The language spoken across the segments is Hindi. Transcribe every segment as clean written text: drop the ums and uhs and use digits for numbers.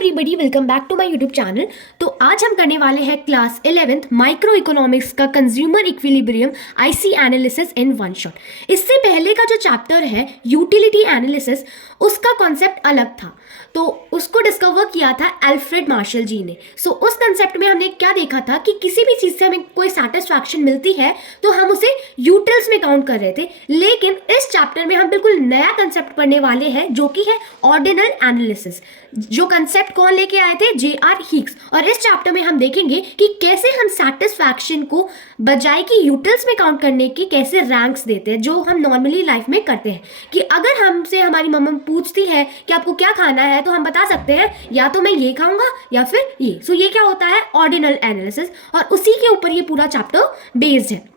Everybody, welcome back to my YouTube channel. तो आज हम करने वाले हैं क्लास 11th माइक्रो इकोनॉमिक्स का consumer equilibrium IC analysis in one shot. इससे पहले का जो चैप्टर है यूटिलिटी एनालिसिस, उसका कॉन्सेप्ट अलग था, तो उसको डिस्कवर किया था एल्फ्रेड मार्शल जी ने। सो उस कंसेप्ट में हमने क्या देखा था कि किसी भी चीज़ से हमें कोई सेटिस्फैक्शन मिलती है तो हम उसे यूटिल्स में काउंट कर रहे थे। लेकिन इस चैप्टर में हम बिल्कुल नया कंसेप्ट पढ़ने वाले हैं जो कि है ऑर्डिनल एनालिसिस। जो कंसेप्ट कौन लेके आए थे? जे.आर. हीक्स। और इस चैप्टर में हम देखेंगे कि कैसे हम सेटिस्फैक्शन को बजाय कि यूटिल्स में काउंट करने की कैसे रैंक्स देते हैं, जो हम नॉर्मली लाइफ में करते हैं। कि अगर हमसे हमारी मम्मा पूछती है कि आपको क्या खाना है, तो हम बता सकते हैं या तो मैं ये खाऊंगा या फिर ये। सो ये क्या होता है? ऑर्डिनल एनालिसिस, और उसी के ऊपर ये पूरा चैप्टर बेस्ड है।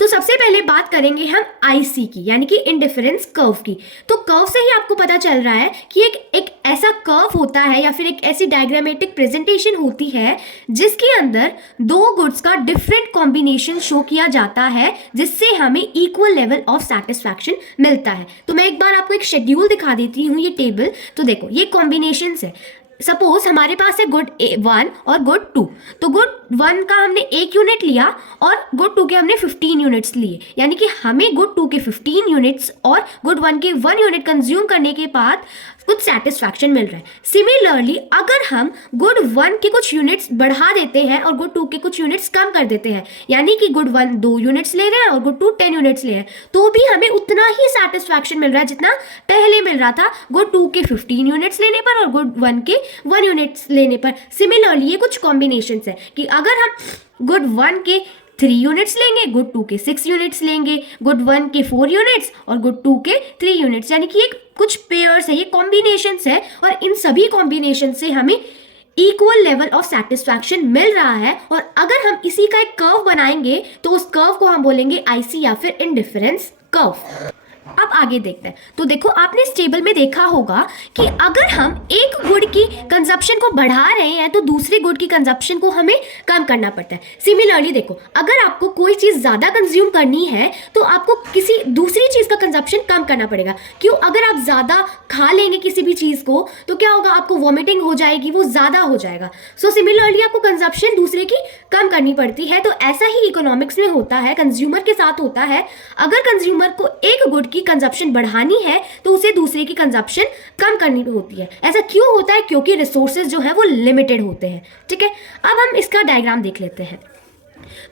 तो सबसे पहले बात करेंगे हम आईसी की, यानी कि इंडिफरेंस कर्व की। तो कर्व से ही आपको पता चल रहा है कि एक ऐसा कर्व होता है या फिर एक ऐसी डायग्रामेटिक प्रेजेंटेशन होती है जिसके अंदर दो गुड्स का डिफरेंट कॉम्बिनेशन शो किया जाता है, जिससे हमें इक्वल लेवल ऑफ सेटिस्फैक्शन मिलता है। तो मैं एक बार आपको एक शेड्यूल दिखा देती हूँ, ये टेबल। तो देखो, ये कॉम्बिनेशंस है। सपोज हमारे पास है गुड 1 और गुड 2। तो गुड 1 का हमने 1 यूनिट लिया और गुड 2 के हमने 15 यूनिट्स लिए, यानी कि हमें गुड 2 के 15 यूनिट्स और गुड 1 के 1 यूनिट कंज्यूम करने के बाद कुछ सेटिस्फैक्शन मिल रहा है। सिमिलरली अगर हम गुड 1 के कुछ यूनिट्स बढ़ा देते हैं और गुड 2 के कुछ यूनिट्स कम कर देते हैं, यानी कि गुड 1 2 यूनिट्स ले रहे हैं और गुड 2 10 यूनिट्स ले रहे हैं, तो भी हमें उतना ही सेटिस्फैक्शन मिल रहा है जितना पहले मिल रहा था गुड 2 के 15 यूनिट्स लेने पर और गुड 1 के 1 यूनिट्स लेने पर। सिमिलरली ये कुछ कॉम्बिनेशंस है कि अगर हम गुड 1 के 3 यूनिट्स लेंगे, गुड 2 के 6 यूनिट्स लेंगे, गुड 1 के 4 यूनिट्स और गुड 2 के 3 यूनिट्स, यानी कि एक कुछ पेयर्स है, ये कॉम्बिनेशंस है, और इन सभी कॉम्बिनेशन से हमें इक्वल लेवल ऑफ सेटिस्फैक्शन मिल रहा है। और अगर हम इसी का एक कर्व बनाएंगे तो उस कर्व को हम बोलेंगे आईसी या फिर इंडिफरेंस कर्व। अब आगे देखते हैं। तो देखो, आपने इस टेबल में देखा होगा कि अगर हम एक गुड की कंजप्शन को बढ़ा रहे हैं तो दूसरे गुड की कंजप्शन को हमें कम करना पड़ता है। सिमिलरली देखो, अगर आपको कोई चीज़ ज़्यादा कंज्यूम करनी है तो आपको किसी दूसरी चीज़ का कंजप्शन कम करना पड़ेगा। क्यों? अगर आप ज़्यादा खा लेंगे किसी भी चीज़ को तो क्या होगा? आपको वॉमिटिंग हो जाएगी, वो ज़्यादा हो जाएगा। सो सिमिलरली आपको कंजप्शन दूसरे की कम करनी पड़ती है। तो ऐसा ही इकोनॉमिक्स में होता है, कंज्यूमर के साथ होता है। अगर कंज्यूमर को एक गुड की कंजप्शन बढ़ानी है तो उसे दूसरे की कंजप्शन कम करनी होती है। ऐसा क्यों होता है? क्योंकि रिसोर्सेज जो है वो लिमिटेड होते हैं। ठीक है, अब हम इसका डायग्राम देख लेते हैं।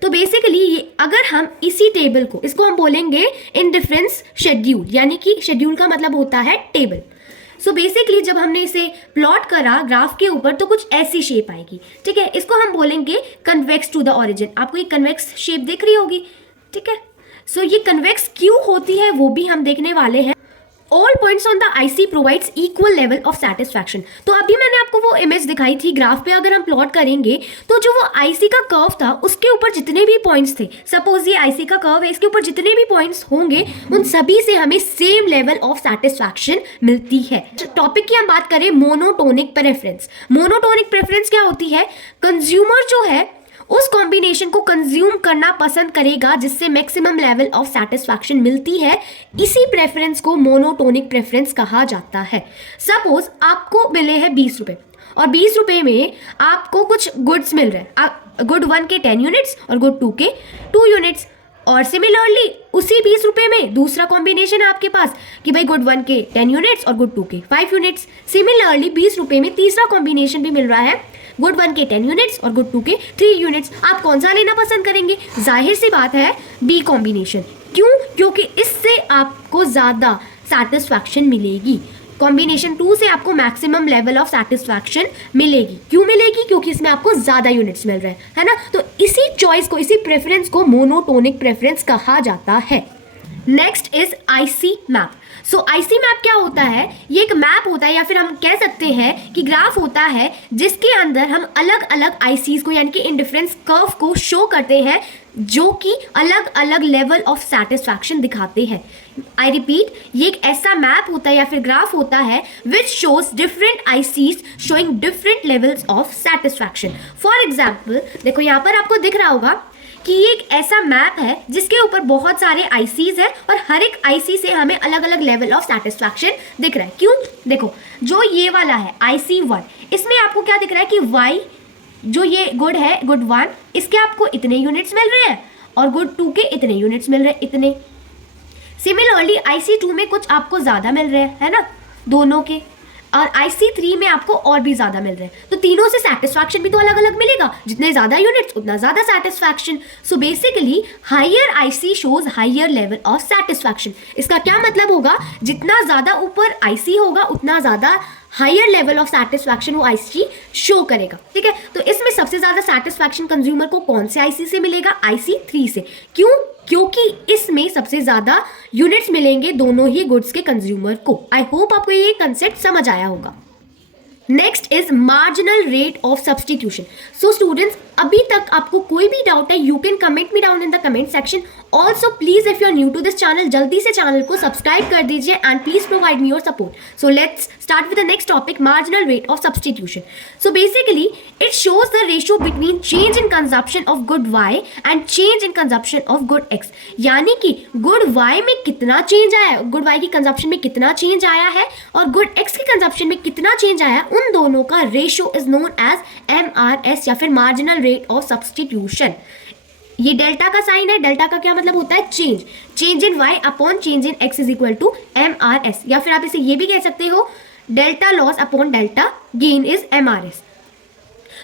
तो बेसिकली ये अगर हम इसी टेबल को, इसको हम बोलेंगे इंडिफरेंस शेड्यूल, यानी कि शेड्यूल का मतलब होता है टेबल। सो बेसिकली जब हमने इसे प्लॉट करा ग्राफ के ऊपर तो कुछ ऐसी शेप आएगी। ठीक है, इसको हम बोलेंगे कन्वेक्स टू द ओरिजिन। आपको एक कन्वेक्स शेप दिख रही होगी। ठीक है, सो ये कन्वेक्स क्यों होती है वो भी हम देखने वाले हैं। All points on the IC provides equal level of satisfaction. तो अभी मैंने आपको वो इमेज दिखाई थी, ग्राफ पे अगर हम प्लॉट करेंगे तो जो वो आईसी का कर्व था उसके ऊपर जितने भी पॉइंट्स थे, सपोज ये आईसी का कर्व है, इसके ऊपर जितने भी पॉइंट्स होंगे उन सभी से हमें सेम लेवल ऑफ सेटिस्फैक्शन मिलती है। टॉपिक की हम बात करें मोनोटोनिक प्रेफरेंस। मोनोटोनिक प्रेफरेंस क्या होती है? कंज्यूमर जो है उस कॉम्बिनेशन को कंज्यूम करना पसंद करेगा जिससे मैक्सिमम लेवल ऑफ सेटिस्फैक्शन मिलती है। इसी प्रेफरेंस को मोनोटोनिक प्रेफरेंस कहा जाता है। सपोज आपको मिले हैं 20 रुपए और 20 रुपए में आपको कुछ गुड्स मिल रहे हैं, गुड 1 के 10 यूनिट्स और गुड 2 के 2 यूनिट्स। और सिमिलरली उसी 20 रुपए में दूसरा कॉम्बिनेशन है आपके पास कि भाई गुड 1 के 10 यूनिट्स और गुड 2 के 5 यूनिट्स। सिमिलरली 20 रुपए में तीसरा कॉम्बिनेशन भी मिल रहा है, गुड 1 के 10 यूनिट्स और गुड 2 के 3 यूनिट्स। आप कौन सा लेना पसंद करेंगे? जाहिर सी बात है बी कॉम्बिनेशन। क्यों? क्योंकि इससे आपको ज़्यादा सेटिस्फैक्शन मिलेगी। कॉम्बिनेशन 2 से आपको मैक्सिमम लेवल ऑफ सेटिस्फैक्शन मिलेगी। क्यों मिलेगी? क्योंकि इसमें आपको ज़्यादा यूनिट्स मिल रहे हैं, है ना। तो इसी चॉइस को, इसी प्रेफरेंस को मोनोटोनिक प्रेफरेंस कहा जाता है। Next is IC map. So IC map क्या होता है? ये एक मैप होता है या फिर हम कह सकते हैं कि ग्राफ होता है जिसके अंदर हम अलग अलग आईसीज को, यानी कि इंडिफरेंस कर्व को शो करते हैं, जो कि अलग अलग लेवल ऑफ सेटिस्फैक्शन दिखाते हैं। आई रिपीट, ये एक ऐसा मैप होता है या फिर ग्राफ होता है which shows different ICs showing different levels of satisfaction. For example देखो, यहाँ पर आपको दिख रहा होगा कि ये एक ऐसा मैप है जिसके ऊपर बहुत सारे आईसीज है और हर एक आईसी से हमें अलग अलग लेवल ऑफ सेटिस्फैक्शन दिख रहा है। क्यों? देखो, जो ये वाला है IC1, इसमें आपको क्या दिख रहा है कि Y जो ये गुड है, गुड 1, इसके आपको इतने यूनिट्स मिल रहे हैं और गुड 2 के इतने यूनिट्स मिल रहे हैं, इतने। सिमिलरली IC2 में कुछ आपको ज़्यादा मिल रहे हैं, है ना, दोनों के, और IC3 में आपको और भी ज़्यादा मिल रहे हैं। तो तीनों से सेटिस्फैक्शन भी तो अलग अलग मिलेगा, जितने ज़्यादा यूनिट्स उतना ज़्यादा satisfaction. So basically higher IC shows higher level of satisfaction. इसका क्या मतलब होगा? जितना ज़्यादा ऊपर IC होगा उतना ज़्यादा हायर लेवल ऑफ सेटिस्फैक्शन वो IC शो करेगा। ठीक है, तो इसमें सबसे ज़्यादा सेटिस्फैक्शन कंज्यूमर को कौन से IC से मिलेगा? IC3 से। क्यों? क्योंकि इसमें सबसे ज़्यादा यूनिट्स मिलेंगे दोनों ही गुड्स के कंज्यूमर को। आई होप आपको ये कंसेप्ट समझ आया होगा। Next is marginal rate of substitution. So students, अभी तक आपको कोई भी डाउट है, you can comment me down in the comment section. Also please if you are new to this channel, जल्दी से चैनल को सब्सक्राइब कर दीजिए and please provide me your support. So let's start with the next topic, marginal rate of substitution. So basically it shows the ratio between change in consumption of good Y and change in consumption of good X। यानी कि गुड Y में कितना चेंज आया है, गुड Y की कंजप्शन में कितना चेंज आया है और गुड X की कंजप्शन में कितना चेंज आया है, उन दोनों का ratio is known as MRS या फिर मार्जिनल रेट ऑफ सब्सटीट्यूशन। ये डेल्टा का साइन है। डेल्टा का क्या मतलब होता है? Change. Change in Y upon change in X is equal to MRS, या फिर आप इसे ये भी कह सकते हो delta loss upon delta gain is MRS।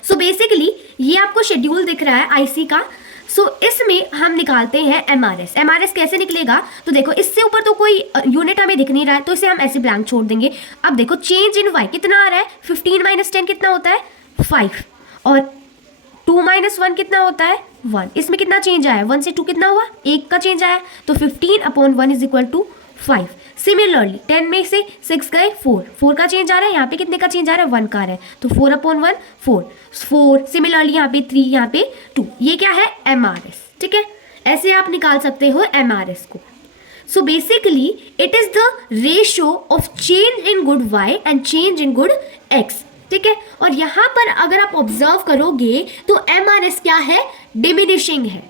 So basically ये आपको शेड्यूल दिख रहा है IC का। सो इसमें हम निकालते हैं MRS। MRS कैसे निकलेगा? तो देखो, इससे ऊपर तो कोई यूनिट हमें दिख नहीं रहा है, तो इसे हम ऐसे ब्लैंक छोड़ देंगे। अब देखो, चेंज इन Y कितना आ रहा है? 15 माइनस 10 कितना होता है? 5। और 2 माइनस 1 कितना होता है? 1। इसमें कितना चेंज आया? 1 से 2 कितना हुआ? 1 का चेंज आया। तो 15 upon 1 is equal to 5। Similarly 10 में से 6 गए, 4 का चेंज आ रहा है। यहाँ पे कितने का चेंज आ रहा है? 1 का आ रहा है। तो 4 अपॉन 1 4। सिमिलरली यहाँ पे 3, यहाँ पे 2। ये क्या है? MRS। ठीक है, ऐसे आप निकाल सकते हो MRS को। सो basically it is the ratio of change in good Y and change in good X। ठीक है, और यहाँ पर अगर आप ऑब्जर्व करोगे तो MRS क्या है? डिमिनिशिंग है।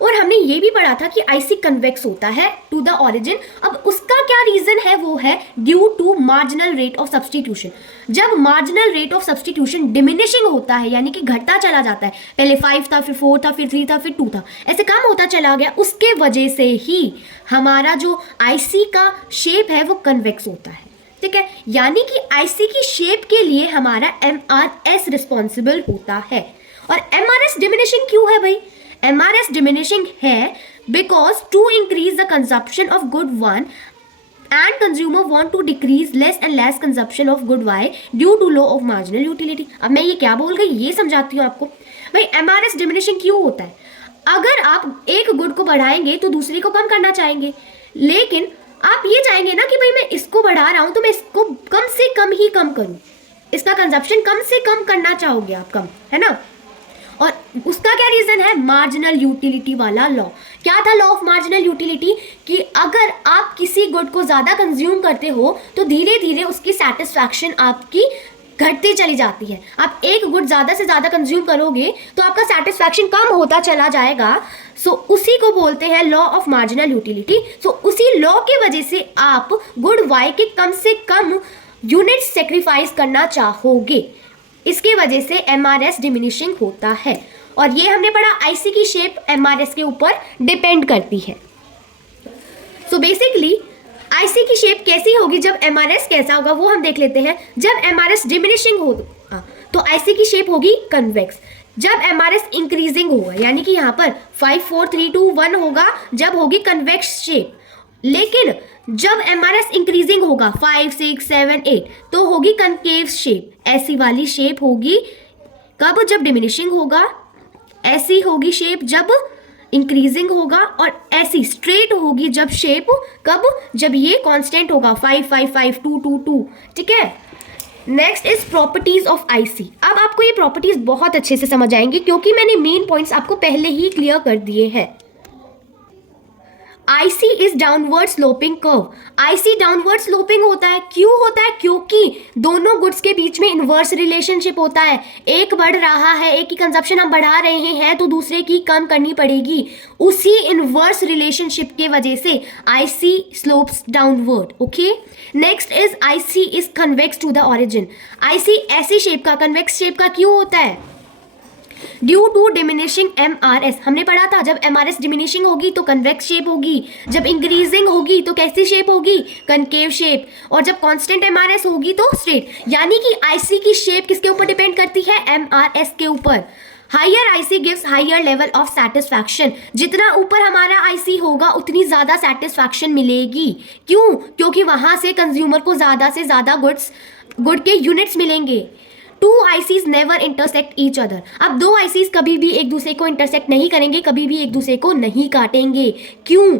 और हमने ये भी पढ़ा था कि IC कन्वेक्स होता है टू द ऑरिजिन। अब उसका क्या रीजन है? वो है due to marginal rate of substitution. जब marginal rate of substitution diminishing होता है, यानी कि घटता चला जाता है, पहले 5 था, फिर 4 था, फिर 3 था, फिर 2 था, ऐसे कम होता चला गया, उसके वजह से ही हमारा जो IC का शेप है वो कन्वेक्स होता है। ठीक है, यानी कि IC की शेप के लिए हमारा MRS रिस्पॉन्सिबल होता है। और MRS डिमिनिशिंग क्यों है भाई? MRS diminishing है because to increase the consumption of good 1 and consumer want to decrease less and less consumption of good Y due to law of marginal utility। अब मैं ये क्या बोल गई, ये समझाती हूँ आपको। भाई MRS diminishing क्यों होता है? अगर आप एक गुड को बढ़ाएंगे तो दूसरे को कम करना चाहेंगे, लेकिन आप ये चाहेंगे ना कि भाई मैं इसको बढ़ा रहा हूँ तो मैं इसको कम से कम ही कम करूँ, इसका कंजप्शन कम से कम करना चाहोगे आप, कम, है ना। और उसका क्या रीजन है? मार्जिनल यूटिलिटी वाला लॉ। क्या था लॉ ऑफ मार्जिनल यूटिलिटी? कि अगर आप किसी गुड को ज़्यादा कंज्यूम करते हो तो धीरे धीरे उसकी सेटिस्फैक्शन आपकी घटती चली जाती है। आप एक गुड ज़्यादा से ज़्यादा कंज्यूम करोगे तो आपका सेटिस्फैक्शन कम होता चला जाएगा। सो उसी को बोलते हैं लॉ ऑफ मार्जिनल यूटिलिटी। सो उसी लॉ की वजह से आप गुड Y के कम से कम यूनिट सेक्रीफाइस करना चाहोगे, इसके वजह से MRS डिमिनिशिंग होता है। और ये हमने पढ़ा IC की शेप MRS के ऊपर डिपेंड करती है। सो बेसिकली IC की शेप कैसी होगी जब MRS कैसा होगा वो हम देख लेते हैं। जब MRS डिमिनिशिंग होगा तो IC की शेप होगी कन्वेक्स। जब MRS इंक्रीजिंग होगा, यानी कि यहाँ पर 5 4 3 2 1 होगा, जब होगी कन्वेक्स शेप। लेकिन जब MRS इंक्रीजिंग होगा 5 6 7 8 तो होगी कनकेव शेप। ऐसी वाली शेप होगी कब? जब डिमिनिशिंग होगा। ऐसी होगी शेप जब इंक्रीजिंग होगा, और ऐसी स्ट्रेट होगी जब शेप कब? जब ये कांस्टेंट होगा 5 5 5 2 2 2। ठीक है, next is properties of IC। अब आपको ये प्रॉपर्टीज बहुत अच्छे से समझ आएंगी क्योंकि मैंने मेन पॉइंट्स आपको पहले ही क्लियर कर दिए हैं। IC is downward sloping curve. IC downward sloping होता है, क्यों होता है? क्योंकि दोनों गुड्स के बीच में इनवर्स रिलेशनशिप होता है। एक बढ़ रहा है, एक की कंजप्शन हम बढ़ा रहे हैं तो दूसरे की कम करनी पड़ेगी। उसी इनवर्स रिलेशनशिप के वजह से IC slopes downward. Okay, next is IC is convex to the origin. IC ऐसी शेप का, कन्वेक्स शेप का क्यों होता है? Due to diminishing MRS। हमने पढ़ा था जब MRS डिमिनिशिंग होगी तो कन्वेक्स शेप होगी, जब इंक्रीजिंग होगी तो कैसी शेप होगी? कनकेव शेप, और जब कांस्टेंट MRS होगी तो स्ट्रेट। यानी कि IC की शेप किसके ऊपर डिपेंड करती है? MRS के ऊपर। Higher IC gives higher level of satisfaction. जितना ऊपर हमारा IC होगा उतनी ज़्यादा सेटिस्फैक्शन मिलेगी। क्यों? क्योंकि वहाँ से कंज्यूमर को ज़्यादा से ज़्यादा गुड के यूनिट्स मिलेंगे। Two ICs never intersect each other. अब दो ICs कभी भी एक दूसरे को इंटरसेक्ट नहीं करेंगे, कभी भी एक दूसरे को नहीं काटेंगे। क्यों?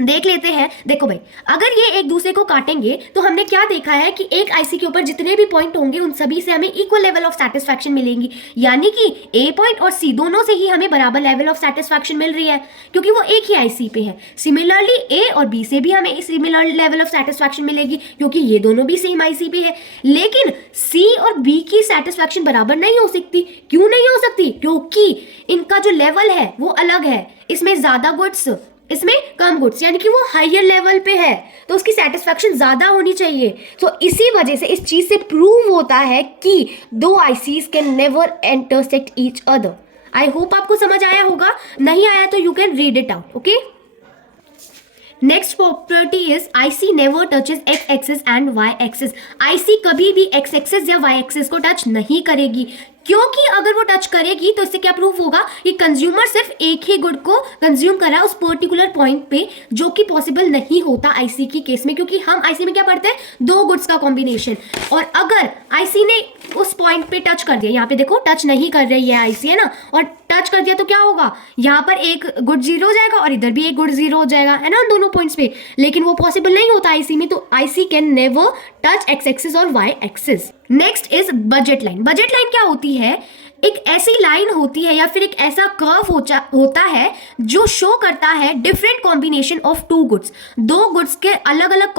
देख लेते हैं। देखो भाई, अगर ये एक दूसरे को काटेंगे तो हमने क्या देखा है कि एक IC के ऊपर जितने भी पॉइंट होंगे उन सभी से हमें इक्वल लेवल ऑफ सेटिस्फैक्शन मिलेंगी। यानी कि A पॉइंट और C दोनों से ही हमें बराबर लेवल ऑफ सेटिस्फैक्शन मिल रही है क्योंकि वो एक ही IC पे है। सिमिलरली A और B से भी हमें सिमिलर लेवल ऑफ सेटिस्फैक्शन मिलेगी क्योंकि ये दोनों भी सेम IC पे है। लेकिन C और B की सेटिस्फैक्शन बराबर नहीं हो सकती। क्यों नहीं हो सकती? क्योंकि इनका जो लेवल है वो अलग है। इसमें ज़्यादा गुड्स, इसमें कम गुड्स, यानी कि वो हायर लेवल पे है तो उसकी सेटिस्फैक्शन ज़्यादा होनी चाहिए। तो इसी वजह से इस चीज़ से प्रूव होता है कि दो ICs can never intersect each other. I hope आपको समझ आया होगा, नहीं आया तो you can read it out. Okay, next property is IC never touches X axis and Y axis. IC कभी भी X एक्सिस या Y एक्सिस को टच नहीं करेगी क्योंकि अगर वो टच करेगी तो इससे क्या प्रूफ होगा कि कंज्यूमर सिर्फ एक ही गुड को कंज्यूम कर रहा है उस पर्टिकुलर पॉइंट पे, जो कि पॉसिबल नहीं होता IC की केस में, क्योंकि हम IC में क्या पढ़ते हैं? दो गुड्स का कॉम्बिनेशन। और अगर IC ने उस पॉइंट पे टच कर दिया, यहाँ पे देखो टच नहीं कर रही है IC, है ना, और टच कर दिया तो क्या होगा? यहाँ पर एक गुड जीरो हो जाएगा और इधर भी एक गुड जीरो हो जाएगा, है ना, दोनों पॉइंट्स पे। लेकिन वो पॉसिबल नहीं होता IC में, तो IC can never touch X axis और Y axis. Next is budget line. Budget line क्या होती है? एक ऐसी लाइन होती है या फिर एक ऐसा कर्व होता है जो शो करता है different combination of two goods, दो गुड्स के अलग अलग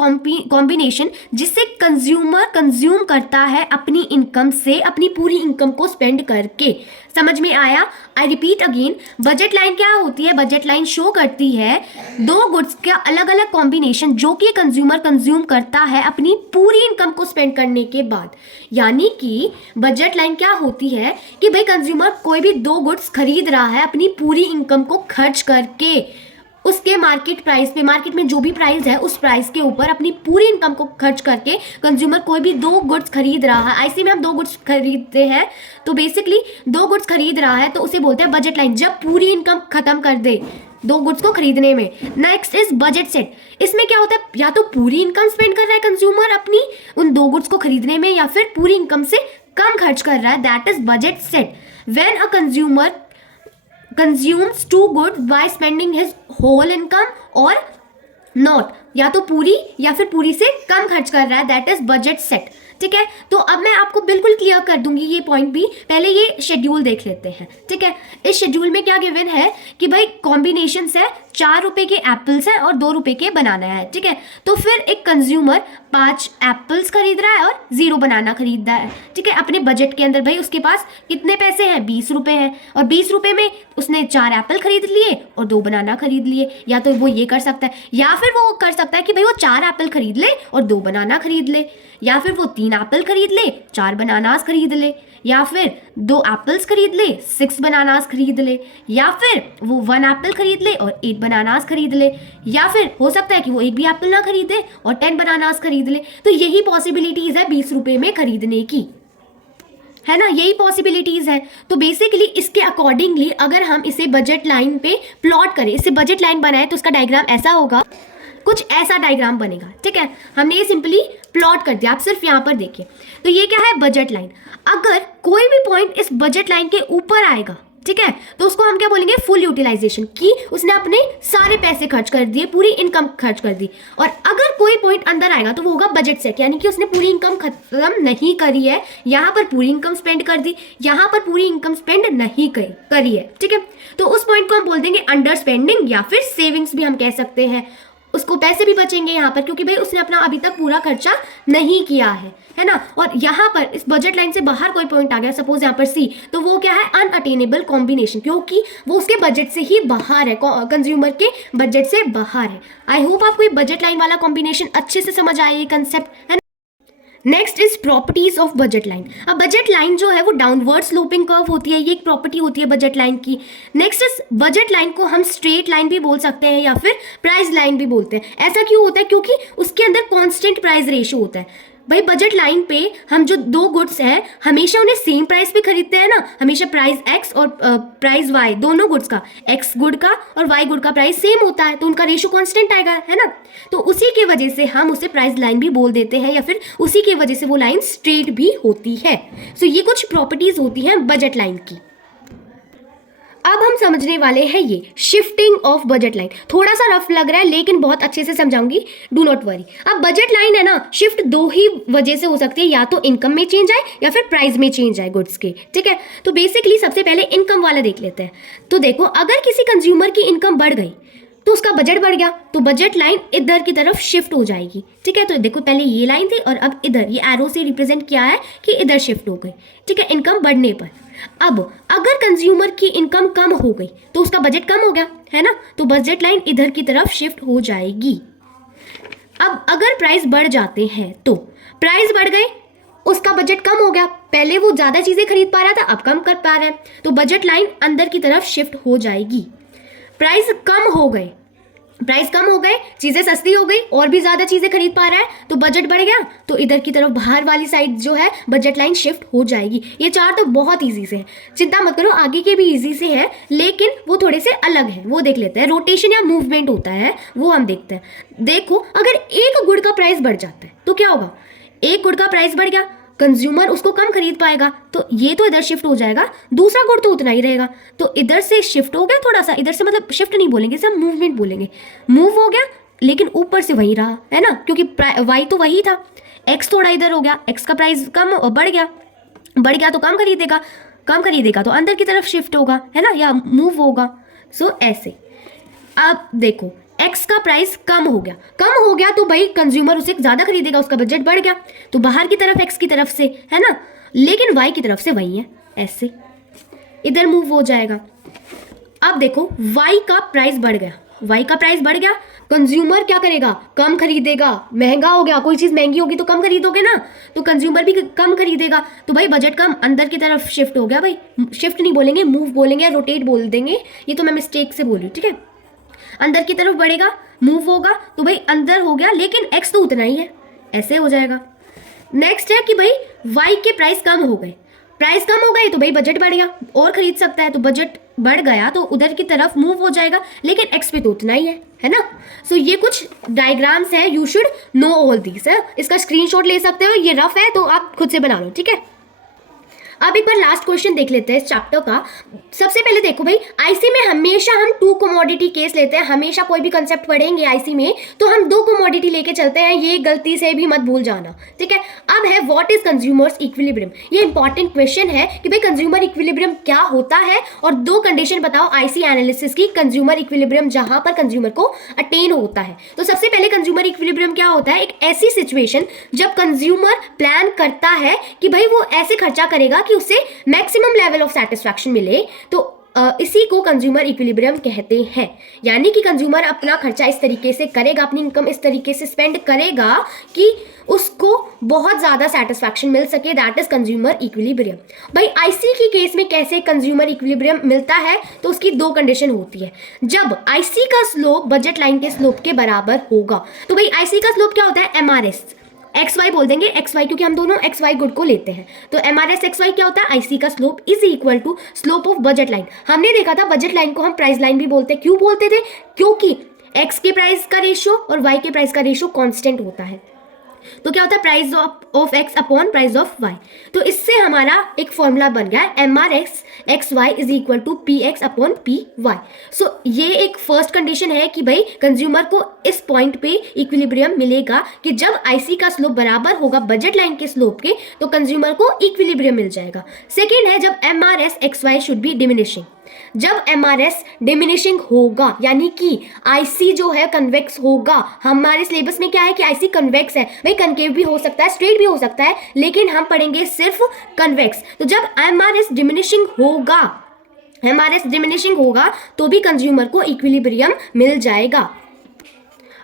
कॉम्बिनेशन, जिससे कंज्यूमर कंज्यूम करता है अपनी इनकम से, अपनी पूरी इनकम को स्पेंड करके। समझ में आया? I repeat again, budget line क्या होती है? बजट लाइन शो करती है दो गुड्स का अलग अलग कॉम्बिनेशन जो कि कंज्यूमर कंज्यूम करता है अपनी पूरी इनकम को स्पेंड करने के बाद। यानी कि बजट लाइन क्या होती है कि भाई कंज्यूमर कोई भी दो गुड्स खरीद रहा है अपनी पूरी इनकम को खर्च करके, उसके मार्केट प्राइस पे, मार्केट में जो भी प्राइस है उस प्राइस के ऊपर अपनी पूरी इनकम को खर्च करके कंज्यूमर कोई भी दो गुड्स खरीद रहा है। IC में हम दो गुड्स खरीदते हैं तो बेसिकली दो गुड्स खरीद रहा है तो उसे बोलते हैं बजट लाइन, जब पूरी इनकम खत्म कर दे दो गुड्स को खरीदने में। Next is budget set. इसमें क्या होता है? या तो पूरी इनकम स्पेंड कर रहा है कंज्यूमर अपनी उन दो गुड्स को खरीदने में, या फिर पूरी इनकम से कम खर्च कर रहा है, that is budget set. When a consumer consumes two goods by spending his whole income or not, या तो पूरी या फिर पूरी से कम खर्च कर रहा है, दैट इज बजट सेट। ठीक है, तो अब मैं आपको बिल्कुल क्लियर कर दूंगी ये पॉइंट भी। पहले ये शेड्यूल देख लेते हैं। ठीक है, इस शेड्यूल में क्या गिवन है कि भाई कॉम्बिनेशन है 4 रुपए के एप्पल्स है और 2 रुपए के बनाना है। ठीक है, तो फिर एक कंज्यूमर 5 एप्पल्स खरीद रहा है और 0 बनाना खरीद रहा है। ठीक है, अपने बजट के अंदर। भाई उसके पास कितने पैसे हैं? 20 रुपए हैं, और 20 रुपए में उसने 4 एप्पल खरीद लिए और 2 बनाना खरीद लिए। या तो वो ये कर सकता है, या फिर वो कर सकता है कि भाई वो 4 एप्पल खरीद ले और 2 बनाना खरीद ले, या फिर वो 3 एप्पल खरीद ले, 4 बनानास खरीद ले, या फिर 2 एप्पल्स खरीद ले, 6 बनानास खरीद ले, या फिर वो 1 एप्पल खरीद ले और 8 बनानास खरीद ले, या फिर हो सकता है कि वो एक भी एप्पल ना खरीदे और 10 बनानास खरीद ले। तो यही पॉसिबिलिटीज है 20 रुपए में खरीदने की, है ना, यही पॉसिबिलिटीज है। तो बेसिकली इसके अकॉर्डिंगली अगर हम इसे बजट लाइन पे प्लॉट करें, इससे बजट लाइन बनाए तो उसका डायग्राम ऐसा होगा, कुछ ऐसा डायग्राम बनेगा। ठीक है, हमने ये सिंपली प्लॉट कर दिया, आप सिर्फ यहाँ पर देखिए। तो ये क्या है? Budget line. अगर कोई भी पॉइंट इस बजट लाइन के ऊपर आएगा ठीक है, तो उसको हम क्या बोलेंगे, फुल यूटिलाइजेशन, कि उसने अपने सारे पैसे खर्च कर दिए, पूरी इनकम खर्च कर दी। और अगर कोई पॉइंट अंदर आएगा तो वो होगा बजट से, यानी कि उसने पूरी इनकम खत्म नहीं करी है, यहाँ पर पूरी इनकम स्पेंड कर दी, यहाँ पर पूरी इनकम स्पेंड नहीं करी है, ठीक है। तो उस पॉइंट को हम बोल देंगे अंडर स्पेंडिंग, या फिर सेविंग्स भी हम कह सकते हैं। उसको पैसे भी बचेंगे यहाँ पर, क्योंकि भाई उसने अपना अभी तक पूरा खर्चा नहीं किया है ना। और यहाँ पर इस बजट लाइन से बाहर कोई पॉइंट आ गया, सपोज यहाँ पर सी, तो वो क्या है, अनअटेनेबल कॉम्बिनेशन, क्योंकि वो उसके बजट से ही बाहर है, कंज्यूमर के बजट से बाहर है। आई होप आपको ये बजट लाइन वाला कॉम्बिनेशन अच्छे से समझ आया, ये कंसेप्ट है। Next is properties of budget line. अब बजट लाइन जो है वो डाउनवर्ड स्लोपिंग कर्व होती है, ये एक प्रॉपर्टी होती है बजट लाइन की। नेक्स्ट इज बजट लाइन को हम स्ट्रेट लाइन भी बोल सकते हैं या फिर प्राइस लाइन भी बोलते हैं। ऐसा क्यों होता है, क्योंकि उसके अंदर कांस्टेंट प्राइस रेशियो होता है। भाई बजट लाइन पे हम जो दो गुड्स हैं हमेशा उन्हें सेम प्राइस पे खरीदते हैं ना, हमेशा प्राइस एक्स और प्राइस वाई, दोनों गुड्स का, एक्स गुड का और वाई गुड का प्राइस सेम होता है, तो उनका रेशियो कांस्टेंट आएगा, है ना। तो उसी की वजह से हम उसे प्राइस लाइन भी बोल देते हैं, या फिर उसी की वजह से वो लाइन स्ट्रेट भी होती है। सो ये कुछ प्रॉपर्टीज होती हैं बजट लाइन की। अब हम समझने वाले हैं ये शिफ्टिंग ऑफ बजट लाइन। थोड़ा सा रफ लग रहा है लेकिन बहुत अच्छे से समझाऊंगी, डू नॉट वरी। अब बजट लाइन है ना, शिफ्ट दो ही वजह से हो सकती है, या तो इनकम में चेंज आए या फिर प्राइस में चेंज आए गुड्स के, ठीक है। तो बेसिकली सबसे पहले इनकम वाला देख लेते हैं। तो देखो, अगर किसी कंज्यूमर की इनकम बढ़ गई तो उसका बजट बढ़ गया, तो बजट लाइन इधर की तरफ शिफ्ट हो जाएगी, ठीक है। तो देखो पहले ये लाइन थी और अब इधर ये एरो से रिप्रेजेंट किया है कि इधर शिफ्ट हो गई, ठीक है, इनकम बढ़ने पर। अब अगर कंज्यूमर की इनकम कम हो गई तो उसका बजट कम हो गया, है ना, तो बजट लाइन इधर की तरफ शिफ्ट हो जाएगी। अब अगर प्राइस बढ़ जाते हैं तो प्राइस बढ़ गए, उसका बजट कम हो गया, पहले वो ज्यादा चीजें खरीद पा रहा था अब कम कर पा रहा है, तो बजट लाइन अंदर की तरफ शिफ्ट हो जाएगी। प्राइस कम हो गए, प्राइस कम हो गए, चीजें सस्ती हो गई और भी ज्यादा चीजें खरीद पा रहा है, तो बजट बढ़ गया, तो इधर की तरफ बाहर वाली साइड जो है बजट लाइन शिफ्ट हो जाएगी। ये चार तो बहुत इजी से है, चिंता मत करो, आगे के भी इजी से है, लेकिन वो थोड़े से अलग है, वो देख लेते हैं। रोटेशन या मूवमेंट होता है वो हम देखते हैं। देखो, अगर एक गुड का प्राइस बढ़ जाता है तो क्या होगा, एक गुड का प्राइस बढ़ गया, कंज्यूमर उसको कम खरीद पाएगा, तो ये तो इधर शिफ्ट हो जाएगा, दूसरा गुड तो उतना ही रहेगा, तो इधर से शिफ्ट हो गया थोड़ा सा, इधर से मतलब शिफ्ट नहीं बोलेंगे, सब मूवमेंट बोलेंगे, मूव हो गया, लेकिन ऊपर से वही रहा, है ना, क्योंकि वाई तो वही था, एक्स थोड़ा इधर हो गया, एक्स का प्राइस कम बढ़ गया तो कम खरीदेगा तो अंदर की तरफ शिफ्ट होगा, है ना, या मूव होगा। सो ऐसे। अब देखो, एक्स का प्राइस कम हो गया तो भाई कंज्यूमर उसे ज्यादा खरीदेगा, उसका बजट बढ़ गया, तो बाहर की तरफ एक्स की तरफ से, है ना, लेकिन वाई की तरफ से वही है, ऐसे इधर मूव हो जाएगा। अब देखो, वाई का प्राइस बढ़ गया, कंज्यूमर क्या करेगा, कम खरीदेगा, महंगा हो गया, कोई चीज महंगी होगी तो कम खरीदोगे ना, तो कंज्यूमर भी कम खरीदेगा, तो भाई बजट कम, अंदर की तरफ शिफ्ट हो गया। भाई शिफ्ट नहीं बोलेंगे, मूव बोलेंगे, रोटेट बोल देंगे, ये तो मैं मिस्टेक से बोली, ठीक है। अंदर की तरफ बढ़ेगा, मूव होगा, तो भाई अंदर हो गया, लेकिन एक्स तो उतना ही है, ऐसे हो जाएगा। नेक्स्ट है कि भाई वाई के प्राइस कम हो गए तो भाई बजट बढ़ गया, और खरीद सकता है, तो बजट बढ़ गया तो उधर की तरफ मूव हो जाएगा, लेकिन एक्स पे तो उतना ही है ना। सो ये कुछ डायग्राम्स हैं, you should know all these है, इसका स्क्रीनशॉट ले सकते हो, ये रफ है तो आप खुद से बना लो, ठीक है। अब एक बार लास्ट क्वेश्चन देख लेते हैं इस चैप्टर का। सबसे पहले देखो भाई, आईसी में हमेशा हम टू कमोडिटी केस लेते हैं, हमेशा कोई भी कंसेप्ट पढ़ेंगे आईसी में तो हम दो कमोडिटी लेके चलते हैं, ये गलती से भी मत भूल जाना, ठीक है। अब है व्हाट इज कंज्यूमर्स इक्विलिब्रियम। ये इंपॉर्टेंट क्वेश्चन है कि भाई कंज्यूमर इक्विलिब्रियम क्या होता है, और दो कंडीशन बताओ आईसी एनालिसिस की, कंज्यूमर इक्विलिब्रियम जहां पर कंज्यूमर को अटेन होता है। तो सबसे पहले कंज्यूमर इक्विलिब्रियम क्या होता है, एक ऐसी सिचुएशन जब कंज्यूमर प्लान करता है कि भाई वो ऐसे खर्चा करेगा कि उससे मैक्सिमम लेवल ऑफ सेटिस्फैक्शन मिले, तो इसी को कंज्यूमर इक्विलिब्रियम कहते हैं। यानी कि कंज्यूमर अपना खर्चा इस तरीके से करेगा, अपनी इनकम इस तरीके से स्पेंड करेगा कि उसको बहुत ज़्यादा सेटिस्फैक्शन मिल सके, दैट इज कंज्यूमर इक्विलिब्रियम। भाई आईसी की केस में कैसे कंज्यूमर इक्विलिब्रियम मिलता है, तो उसकी दो कंडीशन होती है। जब आईसी का स्लोप बजट लाइन के स्लोप के बराबर होगा, तो भाई आईसी का स्लोप क्या होता है, एमआरएस, एक्स वाई बोल देंगे, एक्स वाई क्योंकि हम दोनों एक्स वाई गुड को लेते हैं, तो एमआरएस एक्स वाई क्या होता है, आईसी का slope is equal to slope of budget line. हमने देखा था बजट लाइन को हम प्राइस लाइन भी बोलते हैं, क्यों बोलते थे, क्योंकि एक्स के प्राइस का रेशियो और वाई के प्राइस का रेशियो कांस्टेंट होता है, तो क्या होता है price of x upon price of y। तो इससे हमारा एक फॉर्मूला बन गया है MRS(xy) is equal to PX upon PY। सो ये एक फर्स्ट कंडीशन है कि भाई कंज्यूमर को इस पॉइंट पे इक्विलिब्रियम मिलेगा कि जब IC का स्लोप बराबर होगा बजट लाइन के स्लोप के तो कंज्यूमर को इक्विलिब्रियम मिल जाएगा। सेकेंड है जब MRS(xy) शुड बी डिमिनिशिंग। जब MRS डिमिनिशिंग होगा यानी कि IC जो है कन्वेक्स होगा। हमारे सिलेबस में क्या है कि IC कन्वेक्स है, भाई कनकेव भी हो सकता है, स्ट्रेट भी हो सकता है, लेकिन हम पढ़ेंगे सिर्फ कन्वेक्स। तो जब MRS डिमिनिशिंग होगा तो भी कंज्यूमर को इक्विलिब्रियम मिल जाएगा।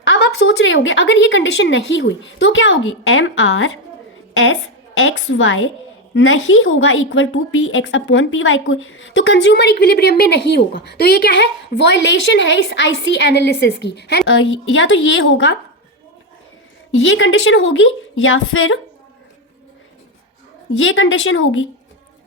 अब आप सोच रहे होंगे अगर ये कंडीशन नहीं हुई तो क्या होगी, MRS(xy) नहीं होगा equal to PX upon PY को, तो कंज्यूमर इक्विलिब्रियम में नहीं होगा। तो ये क्या है, वॉयलेशन है इस IC एनालिसिस की है। या तो ये होगा, ये कंडीशन होगी या फिर ये कंडीशन होगी।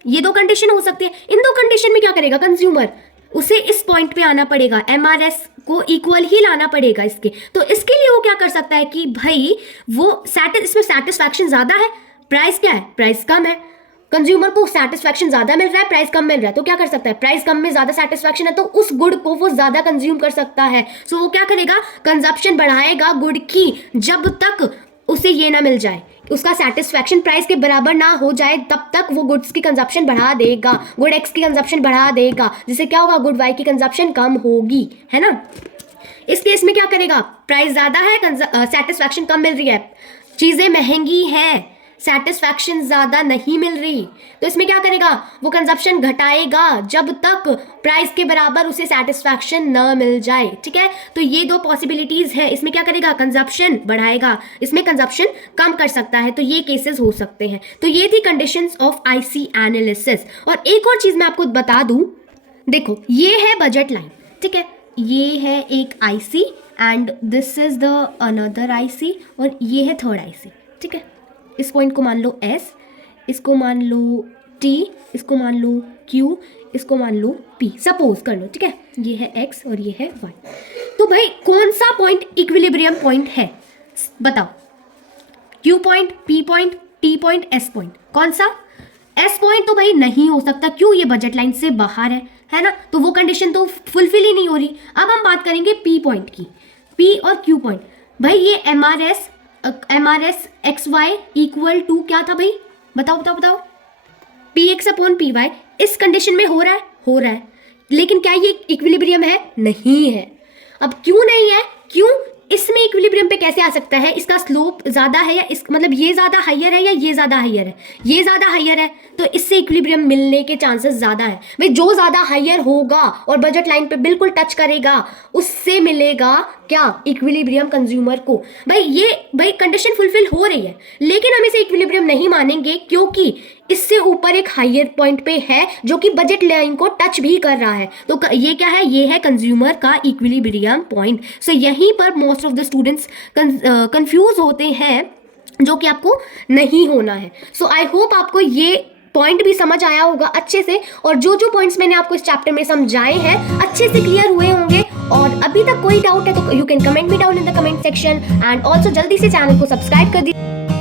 ये दो कंडीशन हो सकती है। इन दो कंडीशन में क्या करेगा कंज्यूमर, उसे इस पॉइंट पे आना पड़ेगा, MRS को इक्वल ही लाना पड़ेगा इसके। तो इसके लिए वो क्या कर सकता है कि भाई वो इसमें सेटिस्फैक्शन ज्यादा है, प्राइस क्या है, प्राइस कम है, कंज्यूमर को सेटिस्फैक्शन ज्यादा मिल रहा है, प्राइस कम मिल रहा है, तो क्या कर सकता है, प्राइस कम में ज्यादा सेटिस्फैक्शन है तो उस गुड को वो ज्यादा कंज्यूम कर सकता है। सो वो क्या करेगा, कंजप्शन बढ़ाएगा गुड की जब तक उसे ये ना मिल जाए, उसका सेटिस्फैक्शन प्राइस के बराबर ना हो जाए, तब तक वो गुड्स की कंजप्शन बढ़ा देगा, गुड X की कंजप्शन बढ़ा देगा, जिससे क्या होगा, गुड Y की कंजप्शन कम होगी, है ना। इस केस में क्या करेगा, प्राइस ज्यादा है, सेटिस्फैक्शन कम मिल रही है, चीजें महंगी हैं, सेटिस्फैक्शन ज्यादा नहीं मिल रही, तो इसमें क्या करेगा, वो कंजप्शन घटाएगा जब तक प्राइस के बराबर उसे सेटिस्फैक्शन न मिल जाए। ठीक है, तो ये दो पॉसिबिलिटीज है। इसमें क्या करेगा, कंजप्शन बढ़ाएगा, इसमें कंजप्शन कम कर सकता है। तो ये केसेस हो सकते हैं। तो ये थी कंडीशंस ऑफ IC एनालिसिस। और एक और चीज मैं आपको बता दूं, देखो ये है बजट लाइन, ठीक है, ये है एक IC and this is the another IC और ये है थर्ड IC। ठीक है, इस पॉइंट को मान लो S, इसको मान लो T, इसको मान लो Q, इसको मान लो P, सपोज कर लो। ठीक है, ये है X और ये है Y। तो भाई कौन सा पॉइंट इक्विलिब्रियम पॉइंट है बताओ, Q point, P point, T point, S point, कौन सा? S पॉइंट तो भाई नहीं हो सकता, क्यों, ये बजट लाइन से बाहर है ना, तो वो कंडीशन तो फुलफिल ही नहीं हो रही। अब हम बात करेंगे P पॉइंट की, P और Q पॉइंट। भाई ये MRS(xy) इक्वल टू क्या था भाई, बताओ, PX अपॉन PY इस कंडीशन में हो रहा है, लेकिन क्या ये इक्विलिब्रियम है? नहीं है। अब क्यों नहीं है, क्यों, इसमें इक्विलिब्रियम पे कैसे आ सकता है, इसका स्लोप ज्यादा है या इस मतलब ये ज्यादा हाइयर है या ये ज्यादा हाइयर है, ये ज्यादा हाइयर है, तो इससे इक्विलिब्रियम मिलने के चांसेस ज्यादा है। भाई जो ज्यादा हाइयर होगा और बजट लाइन पे बिल्कुल टच करेगा उससे मिलेगा क्या, इक्विलिब्रियम कंज्यूमर को। भाई कंडीशन फुलफिल हो रही है, लेकिन हम इसे इक्विलिब्रियम नहीं मानेंगे क्योंकि इससे ऊपर एक हाइयर पॉइंट पे है जो कि बजट लाइन को टच भी कर रहा है। तो ये क्या है, ये है कंज्यूमर का इक्विलिब्रियम पॉइंट। सो यहीं पर most of the students confuse होते हैं, जो कि आपको नहीं होना है। सो आई होप आपको ये पॉइंट भी समझ आया होगा अच्छे से, और जो पॉइंट्स मैंने आपको इस चैप्टर में समझाए हैं अच्छे से क्लियर हुए होंगे। और अभी तक कोई डाउट है तो you can comment me down in the comment section, and also जल्दी से चैनल को सब्सक्राइब कर दीजिए।